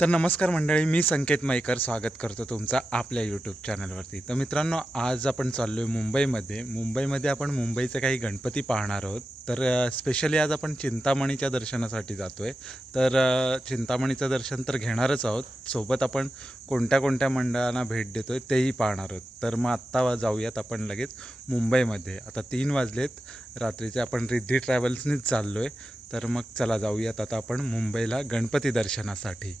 तर नमस्कार मंडळी, मी संकेत मैकर स्वागत करतो तुमचा आपल्या यूट्यूब चॅनलवरती। तर मित्रांनो, आज आपण चाललो आहे मुंबईमध्ये आपण मुंबईचे काही गणपती पाहणार आहोत। तर स्पेशली आज आपण चिंतामणीच्या दर्शनासाठी जातो आहे। तर चिंतामणीचं दर्शन तर घेणारच आहोत, सोबत आपण कोणत्या कोणत्या मंडळांना भेट देतो आहे तेही पाहणार आहोत। तर मग आत्ता जाऊयात आपण लगेच मुंबईमध्ये। आता 3 वाजलेत रात्रीचे, आपण रिद्धी ट्रॅव्हल्सनीच चाललो आहे। तर मग चला जाऊयात आता आपण मुंबईला गणपती दर्शनासाठी।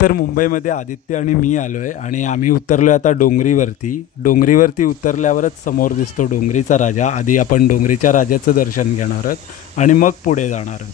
तर मुंबईमध्ये आदित्य आणि मी आलो आहे आणि आम्ही उतरलो आता डोंगरीवरती उतरल्यावरच समोर दिसतो डोंगरीचा राजा। आधी आपण डोंगरीच्या राजाचं दर्शन घेणार आहोत आणि मग पुढे जाणार आहोत।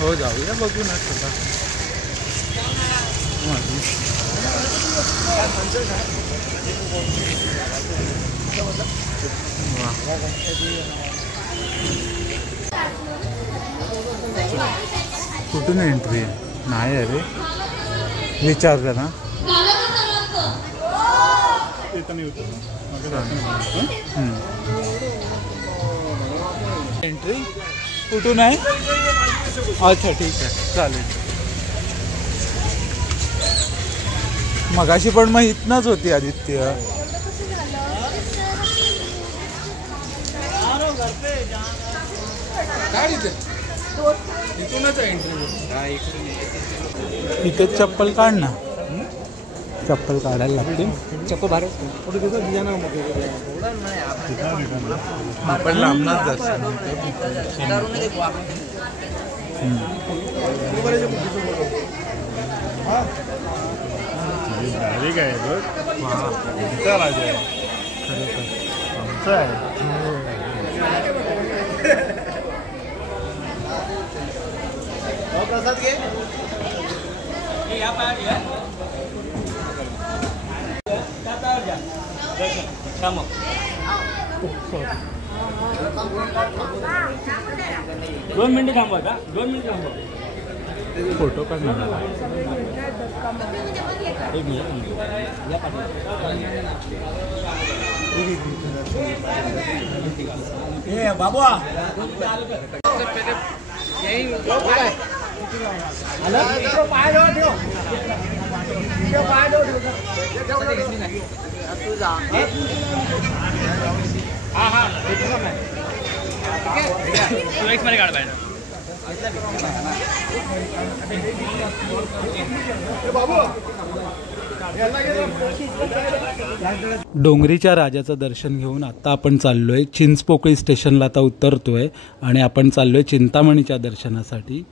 हो, जाऊया, बघू ना स्वतः। कुठून एंट्री नाही आहे रे, विचारलं ना। एंट्री कुठून आहे? अच्छा, ठीक आहे, चालेल। मगाशी पण मग इथनंच होती आदित्य। इथे चप्पल काढ ना, चप्पल काढायला लागते। चप्पल बाहेर आपण लांबनाच दर्शन प्रसाद घे। दोन मिनिट थांबवा का? 2 मिनिट थांबवा, फोटो काढणार। एक मिनिट बाबा डोंगरीच्या राजाचं दर्शन घेऊन आता आपण चाललोय चिंचपोकळी स्टेशनला। आता उतरतोय आणि आपण चाललोय चिंतामणीच्या दर्शनासाठी।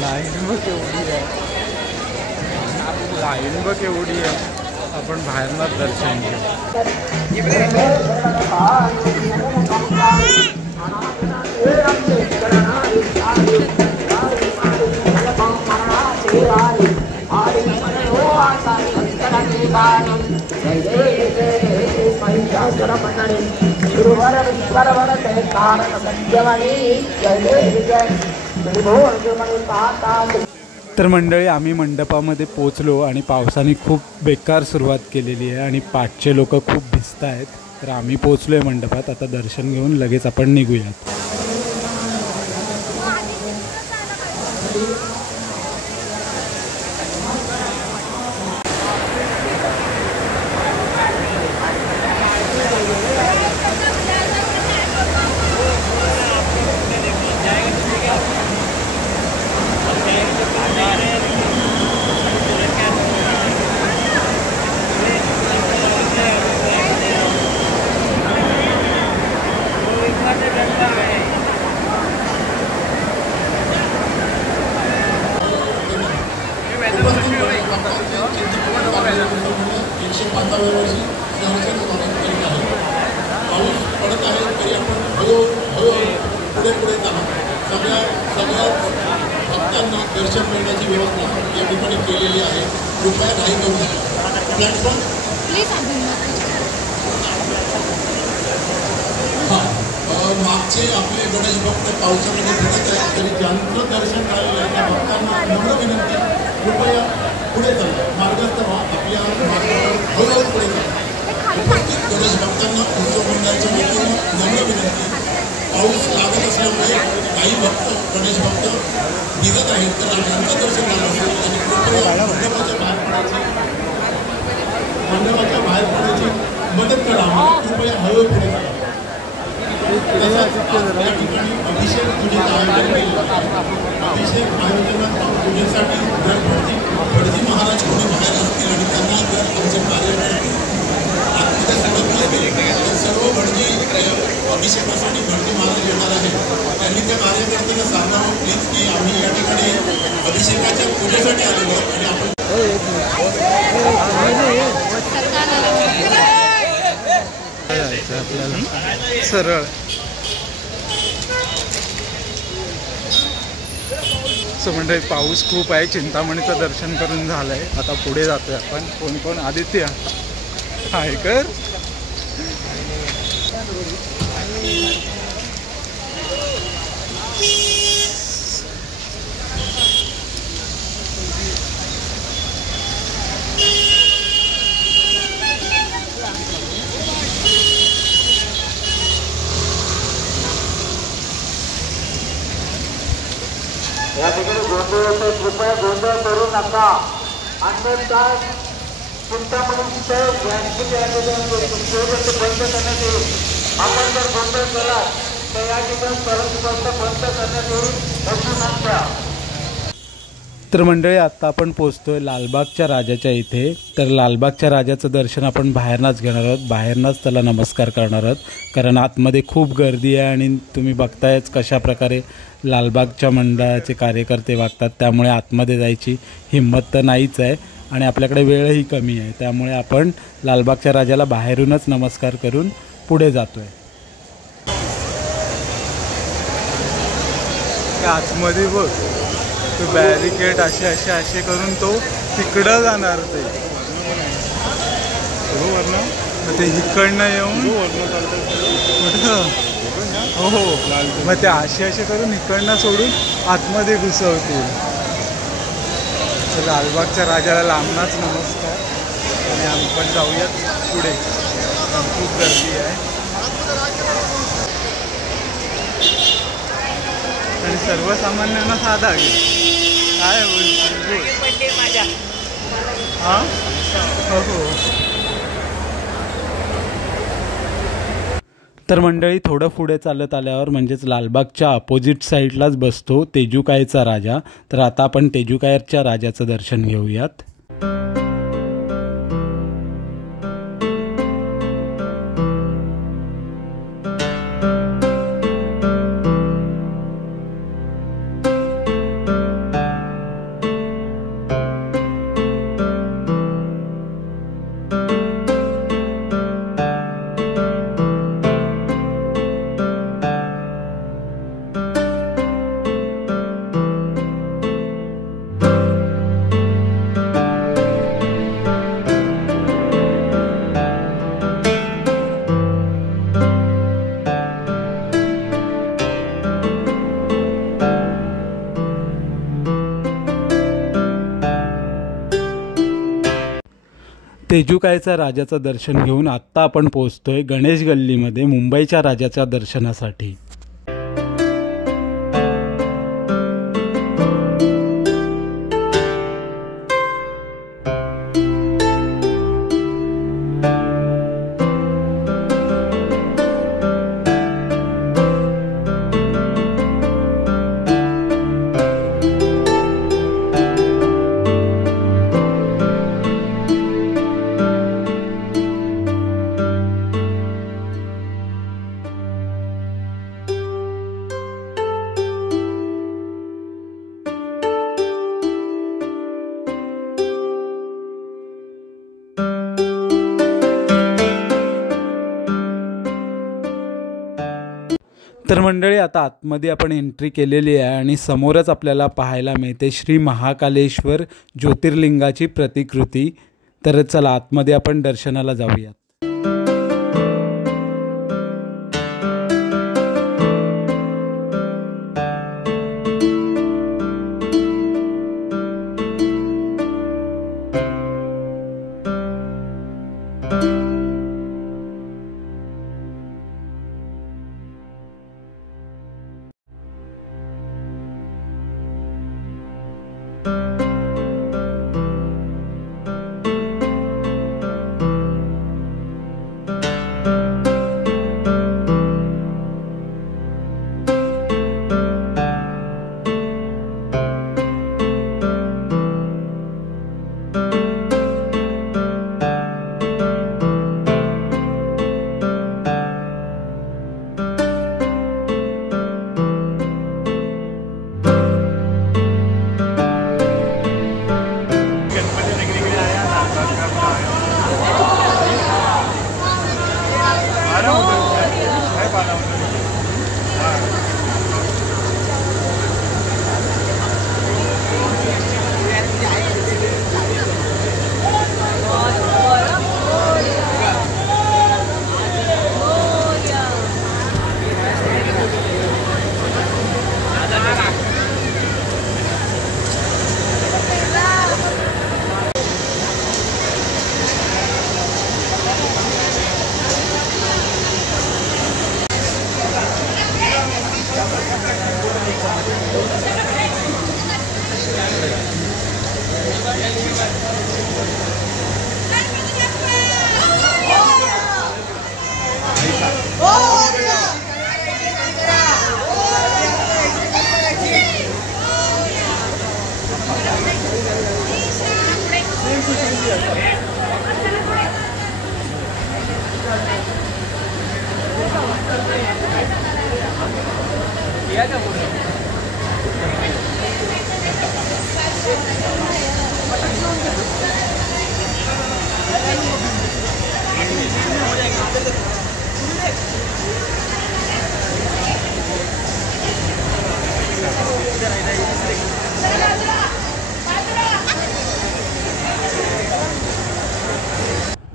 लाईन बघ एवढी आहे, आपण बाहेरनच दर्शन घेऊ। तर मंडळी, आम्ही मंडपामध्ये पोचलो आणि पावसाने खूप बेकार सुरुवात केलेली आहे आणि पाठचे लोक खूप भिजत आहेत। तर आम्ही पोचलोय मंडपात, आता दर्शन घेऊन लगेच आपण निघूयात। पाऊस पडत आहे तरी आपण हळूहळू पुढे सगळ्या भक्तांना दर्शन मिळण्याची व्यवस्था या ठिकाणी केलेली आहे। कृपया काही करू नका। प्लॅटफॉर्म मागचे आपले गणेश भक्त पावसामध्ये भिजत आहेत, तरी ज्यांचं दर्शन झालेलं आहे त्या भक्तांना नम्र विनंती, कृपया पुढे चला, मार्गस्थ व्हा, आपल्या मार्गावर हळूहळू पुढे चला। गणेश हळूहळू पुढे चला. तसंच या ठिकाणी अभिषेक पूजेचं आयोजन केलं. अभिषेक आयोजनात पूजेसाठी जर भटजी महाराज कोणी बाहेर असतील आणि त्यांना जर आमचे कार्य आतमध्ये सगळं असतील तर सर्व भटजी अभिषेकासाठी भटजी महाराज येणार आहेत. त्यांनी त्या कार्यकर्त्यांना सांगावं प्लीज की आम्ही या ठिकाणी अभिषेकाच्या पूजेसाठी आलेलो आणि आपण आपल्याला सरळ मंडळी पाऊस खूप आहे. चिंतामणीचं दर्शन करून झालंय. आता पुढे जातोय आपण. कोण कोण? आदित्य हाय कर. या ठिकाणी गोंधळ कृपया गोंधळ करू नका. अन्यथा चिंतामणीचं गणपती आयोजन बंद करण्यात येईल. आपण जर गोंधळ केला तर या ठिकाणी परत बंद करण्यात येईल अशी नका. तर मंडळी आता आपण पोचतोय लालबागच्या राजाच्या इथे. तर लालबागच्या राजाचं दर्शन आपण बाहेरनंच घेणार आहोत. बाहेरनंच त्याला नमस्कार करणार आहोत, कारण आतमध्ये खूप गर्दी आहे आणि तुम्ही बघतायच कशा प्रकारे लालबागच्या मंडळाचे कार्यकर्ते वागतात. त्यामुळे आतमध्ये जायची हिंमत तर नाहीच आहे आणि आपल्याकडे वेळही कमी आहे. त्यामुळे आपण लालबागच्या राजाला बाहेरूनच नमस्कार करून पुढे जातोय. आतमध्ये बघ तो बॅरिकेड असे करून तो तिकडं जाणार ते बरोबर ना. ते इकडनं येऊन हो मग ते असे करून इकडनं सोडून आतमध्ये घुसवतील. तर लालबागच्या राजाला लांबनाच नमस्कार आणि आपण जाऊयात पुढे. खूप गर्दी आहे आणि सर्वसामान्यांना साधा घे. काय बोलतो हां हो. तर मंडळी थोडं पुढे चालत आल्यावर म्हणजेच लालबागच्या अपोजिट साईडलाच बसतो तेजूकायचा राजा. तर आता आपण तेजूकायच्या राजाचं दर्शन घेऊयात. तेजूकायचा राजाचं दर्शन घेऊन आत्ता आपण पोहोचतोय गणेश गल्लीमध्ये मुंबईच्या राजाच्या दर्शनासाठी. तर मंडळी आता आतमध्ये आपण एंट्री केलेली आहे आणि समोरच आपल्याला पाहायला मिळते श्री महाकालेश्वर ज्योतिर्लिंगाची प्रतिकृती. तर चला आतमध्ये आपण दर्शनाला जाऊयात.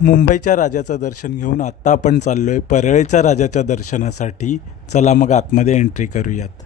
मुंबईच्या राजाचं दर्शन घेऊन आत्ता आपण चाललोय परळीच्या राजाच्या दर्शनासाठी. चला मग आतमध्ये एंट्री करूयात.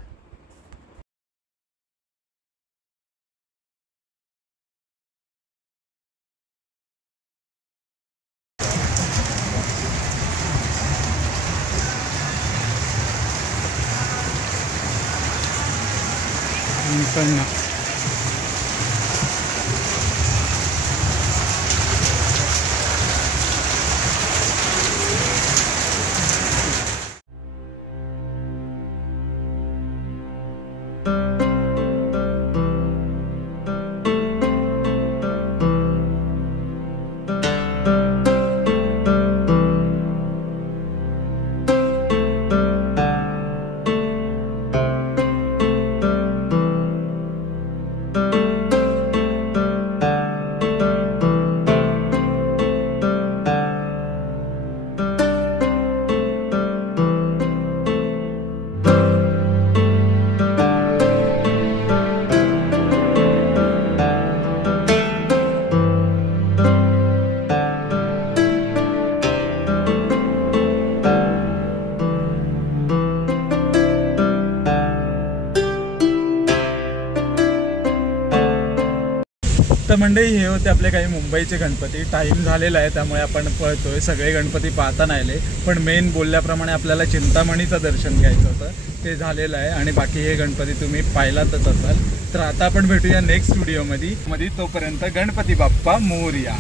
तर मंडळी हे होते आपले काही मुंबईचे गणपती. टाईम झालेला आहे त्यामुळे आपण पळतोय. सगळे गणपती पाहता नाही आले, पण मेन बोलल्याप्रमाणे आपल्याला चिंतामणीचं दर्शन घ्यायचं होतं, ते झालेलं आहे. आणि बाकी हे गणपती तुम्ही पाहिलातच असाल. तर आता आपण भेटूया नेक्स्ट व्हिडिओमध्ये. तोपर्यंत गणपती बाप्पा मोरया.